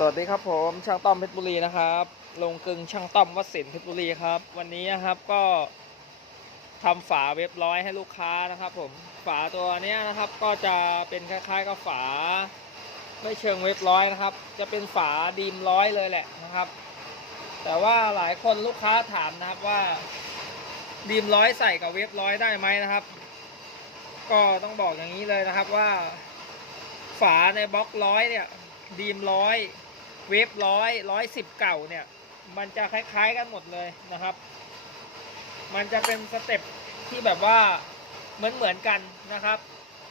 สวัสดีครับผมช่างต้อมเพชรบุรีนะครับลงกึงช่างต้อมวัดสินเพชรบุรีครับ วันนี้นะครับก็ทำฝาเว็บร้อยให้ลูกค้านะครับ ผมฝาตัวนี้นะครับก็จะเป็นคล้ายๆกับฝา ไม่เชิงเว็บร้อยนะครับ จะเป็นฝาดีมร้อยเลยแหละนะครับ แต่ว่าหลายคนลูกค้าถามนะครับว่าดีมร้อยใส่กับเว็บร้อยได้ไหมนะครับ ก็ต้องบอกอย่างนี้เลยนะครับว่า ฝาในบล็อกร้อยเนี่ยดีมร้อย เวฟร้อยร้อยสิบเก่าเนี่ย มันจะคล้ายๆกันหมดเลยนะครับ มันจะเป็นสเต็ปที่แบบว่าเหมือนเหมือนกันนะครับ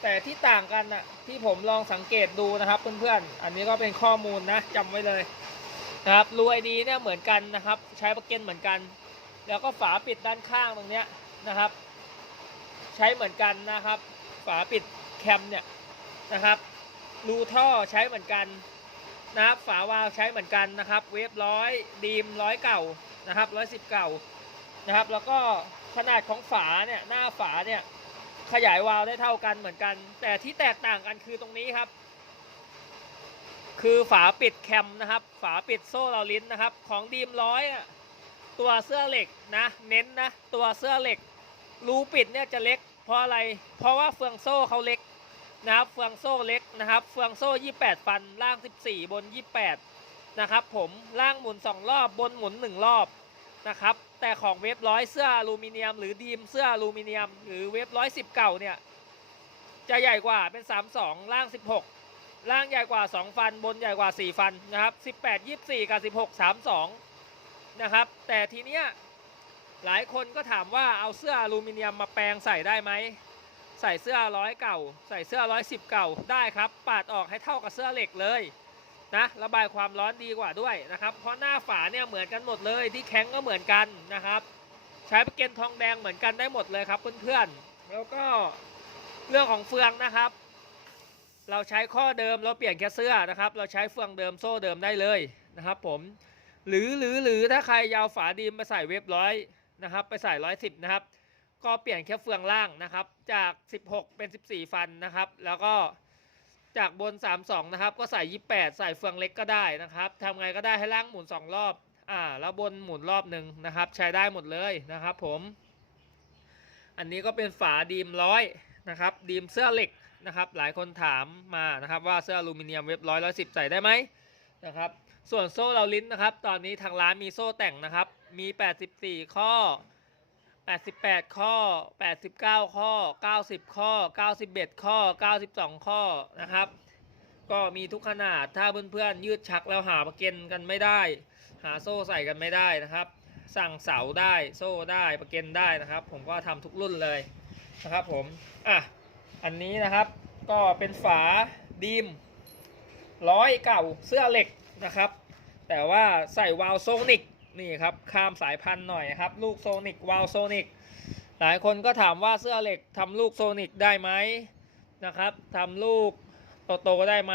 แต่ที่ต่างกันน่ะที่ผมลองสังเกตดูนะครับเพื่อนๆ อันนี้ก็เป็นข้อมูลนะจำไว้เลยนะครับรูไอดีเนี่ยเหมือนกันนะครับ ใช้ประเก็นเหมือนกัน แล้วก็ฝาปิดด้านข้างตรงเนี้ยนะครับ ใช้เหมือนกันนะครับ ฝาปิดแคมเนี่ยนะครับรูท่อใช้เหมือนกัน นะครับฝาวาล์วใช้เหมือนกันนะครับ เวฟร้อยดีมร้อยเก่านะครับร้อยสิบเก่านะครับ แล้วก็ขนาดของฝาเนี่ยหน้าฝาเนี่ยขยายวาล์วได้เท่ากันเหมือนกัน แต่ที่แตกต่างกันคือตรงนี้ครับ คือฝาปิดแคมนะครับ ฝาปิดโซ่เราลิ้นนะครับ ของดีมร้อยอะตัวเสื้อเหล็กนะ เน้นนะ ตัวเสื้อเหล็กรูปิดเนี่ยจะเล็ก เพราะอะไร เพราะว่าเฟืองโซ่เขาเล็ก นะครับเฟืองโซ่เล็กนะครับ เฟืองโซ่ 28 ฟันล่าง 14 บน 28 นะครับผมล่างหมุน 2 รอบบนหมุน 1 รอบนะครับ แต่ของเวฟร้อยเสื้ออลูมิเนียม หรือดีมเสื้ออลูมิเนียม หรือเวฟร้อยสิบเก่าเนี่ยจะใหญ่กว่าเป็น 32 ล่าง 16 ล่างใหญ่กว่า 2 ฟันบนใหญ่กว่า 4 ฟันนะครับ18 24 กับ 16 32 นะครับ แต่ทีเนี้ยหลายคนก็ถามว่าเอาเสื้ออลูมิเนียมมาแปลงใส่ได้ไหม ใส่เสื้อร้อยเก่า ใส่เสื้อร้อยสิบเก่าได้ครับปาดออกให้เท่ากับเสื้อเหล็กเลยนะระบายความร้อนดีกว่าด้วยนะครับ เพราะหน้าฝาเนี่ยเหมือนกันหมดเลยที่แข็งก็เหมือนกันนะครับ ใช้ปะเกนทองแดงเหมือนกันได้หมดเลยครับเพื่อนๆแล้วก็เรื่องของเฟืองนะครับ เราใช้ข้อเดิมเราเปลี่ยนแค่เสื้อนะครับ เราใช้เฟืองเดิมโซ่เดิมได้เลยนะครับ ผมหรือหรือหรือถ้าใครยาวฝาดีมมาใส่เว็บร้อยนะครับ ไปใส่ร้อยสิบนะครับ ก็เปลี่ยนแค่เฟืองล่างนะครับ จาก 16 เป็น 14 ฟันนะครับ แล้วก็จากบน 32 นะครับ ก็ใส่ 28 ใส่เฟืองเล็กก็ได้นะครับทำไงก็ได้ให้ล่างหมุน 2 รอบ อ่า แล้วบนหมุนรอบหนึ่งนะครับ ใช้ได้หมดเลยนะครับ ผม อันนี้ก็เป็นฝาดีมร้อยนะครับ ดีมเสื้อเหล็กนะครับ หลายคนถามมานะครับ ว่าเสื้ออลูมิเนียมเว็บร้อยร้อยสิบใส่ได้ไหมนะครับ ส่วนโซ่เราลิ้นนะครับ ตอนนี้ทางร้านมีโซ่แต่งนะครับ มี 84 ข้อ 88 ข้อ 89 ข้อ 90 ข้อ 91 ข้อ 92 ข้อนะครับ ก็มีทุกขนาดถ้าเพื่อนๆยืดชักแล้วหาประเก็นกันไม่ได้ หาโซ่ใส่กันไม่ได้นะครับ สั่งเสาได้โซ่ได้ประเก็นได้นะครับ ผมก็ทำทุกรุ่นเลยนะครับผมอะอันนี้นะครับก็เป็นฝาดีมร้อยเก่าเสื้อเหล็กนะครับ แต่ว่าใส่วาล์วโซนิก นี่ครับข้ามสายพันธุ์หน่อยครับ ลูกโซนิกวาลโซนิกหลายคนก็ถามว่าเสื้อเหล็กทำลูกโซนิกได้ไหมนะครับทำลูกโตๆได้ไหม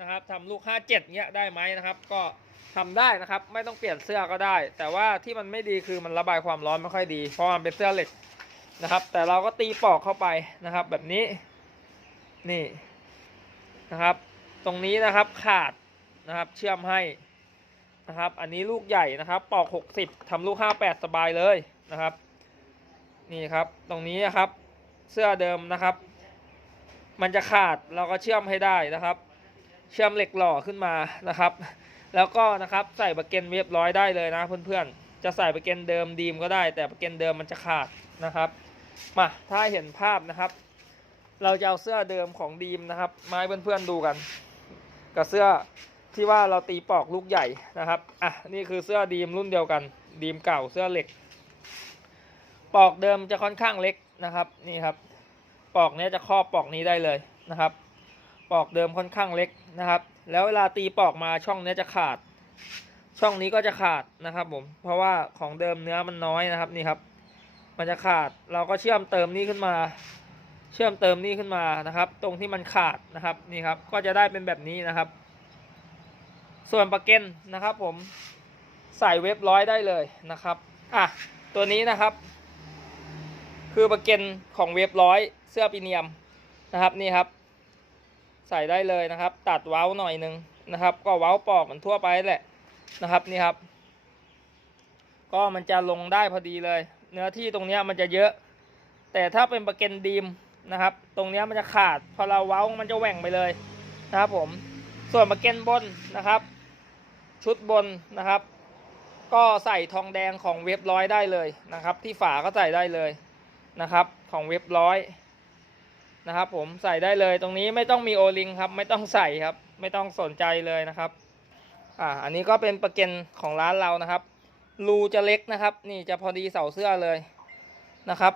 นะครับทำลูก 57เนี้ยได้ไหมนะครับ ก็ทำได้นะครับ ไม่ต้องเปลี่ยนเสื้อก็ได้ แต่ว่าที่มันไม่ดีคือมันระบายความร้อนไม่ค่อยดี เพราะมันเป็นเสื้อเหล็กนะครับ แต่เราก็ตีปอกเข้าไปนะครับ แบบนี้นี่นะครับ ตรงนี้นะครับขาดนะครับเชื่อมให้ นะครับ อันนี้ลูกใหญ่นะครับ ปอก 60ทำลูก 58 สบายเลยนะครับ นี่ครับ ตรงนี้นะครับ เสื้อเดิมนะครับ มันจะขาดเราก็เชื่อมให้ได้นะครับ เชื่อมเหล็กหล่อขึ้นมานะครับ แล้วก็นะครับใส่ประเก็นเรียบร้อยได้เลยนะเพื่อนๆ จะใส่ประเก็นเดิมดีมก็ได้ แต่ประเก็นเดิมมันจะขาดนะครับ มาถ้าเห็นภาพนะครับ เราจะเอาเสื้อเดิมของดีมนะครับมาให้เพื่อนๆดูกัน กับเสื้อ ที่ว่าเราตีปอกลูกใหญ่นะครับ อะ นี่คือเสื้อดีมรุ่นเดียวกัน ดีมเก่าเสื้อเหล็ก ปอกเดิมจะค่อนข้างเล็กนะครับ นี่ครับ ปอกเนี้ยจะครอบปอกนี้ได้เลยนะครับ ปอกเดิมค่อนข้างเล็กนะครับ แล้วเวลาตีปอกมาช่องเนี้ยจะขาด ช่องนี้ก็จะขาดนะครับผม เพราะว่าของเดิมเนื้อมันน้อยนะครับ นี่ครับ มันจะขาด เราก็เชื่อมเติมนี่ขึ้นมา เชื่อมเติมนี่ขึ้นมานะครับ ตรงที่มันขาดนะครับ นี่ครับ ก็จะได้เป็นแบบนี้นะครับ ส่วนประเก็นนะครับผมใส่เว็บร้อยได้เลยนะครับอะตัวนี้นะครับ คือประเก็นของเว็บร้อยเสื้อปีเนียมนะครับนี่ครับ ใส่ได้เลยนะครับ ตัดเว้าหน่อยหนึงนะครับ ก็เว้าปอกเหมือนทั่วไปแหละนะครับนี่ครับ ก็มันจะลงได้พอดีเลย เนื้อที่ตรงนี้มันจะเยอะ แต่ถ้าเป็นประเกันดีมนะครับ ตรงนี้มันจะขาดพอเราเว้ามันจะแหว่งไปเลยนะครับผม ส่วนประเกันบนนะครับ ชุดบนนะครับ ก็ใส่ทองแดงของเว็บร้อยได้เลยนะครับ ที่ฝาก็ใส่ได้เลยนะครับ ของเว็บร้อยนะครับ ผมใส่ได้เลยตรงนี้ไม่ต้องมีโอลิงครับ ไม่ต้องใส่ครับ ไม่ต้องสนใจเลยนะครับอ่าอันนี้ก็เป็นประเก็นของร้านเรานะครับรูจะเล็กนะครับ นี่จะพอดีเสาเสื้อเลยนะครับ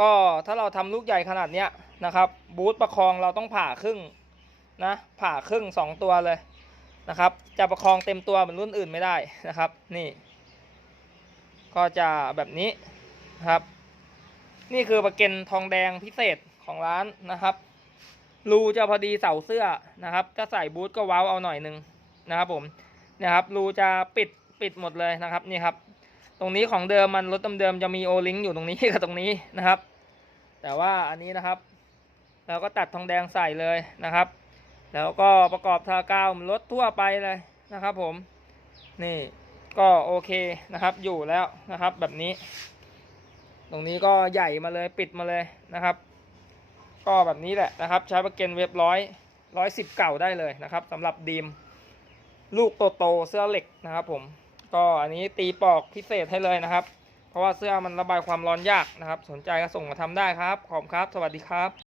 ก็ถ้าเราทำลูกใหญ่ขนาดเนี้ยนะครับ บูทประคองเราต้องผ่าครึ่ง นะผ่าครึ่งสองตัวเลยนะครับ จะประคองเต็มตัวเหมือนรุ่นอื่นไม่ได้นะครับ นี่ ก็จะแบบนี้นะครับ นี่คือประเก็นทองแดงพิเศษของร้านนะครับรูจะพอดีเสาเสื้อนะครับถ้าใส่บูทก็เว้าเอาหน่อยหนึ่งนะครับผมนะครับรูจะปิดปิดหมดเลยนะครับนี่ครับ ตรงนี้ของเดิมมันรถเดิมจะมีโอลิงอยู่ตรงนี้กับตรงนี้นะครับ แต่ว่าอันนี้นะครับ เราก็ตัดทองแดงใส่เลยนะครับ แล้วก็ประกอบทากาวรถทั่วไปเลยนะครับ ผม นี่ก็โอเคนะครับ อยู่แล้วนะครับ แบบนี้ ตรงนี้ก็ใหญ่มาเลยปิดมาเลยนะครับ ก็แบบนี้แหละนะครับ ใช้ประเกันเว็บร้อยร้อยสิบเก่าได้เลยนะครับสำหรับดีมลูกโตๆเสื้อเหล็กนะครับ ผม ก็อันนี้ตีปอกพิเศษให้เลยนะครับ เพราะว่าเสื้อมันระบายความร้อนยากนะครับ สนใจก็ส่งมาทำได้ครับ ขอบครับ สวัสดีครับ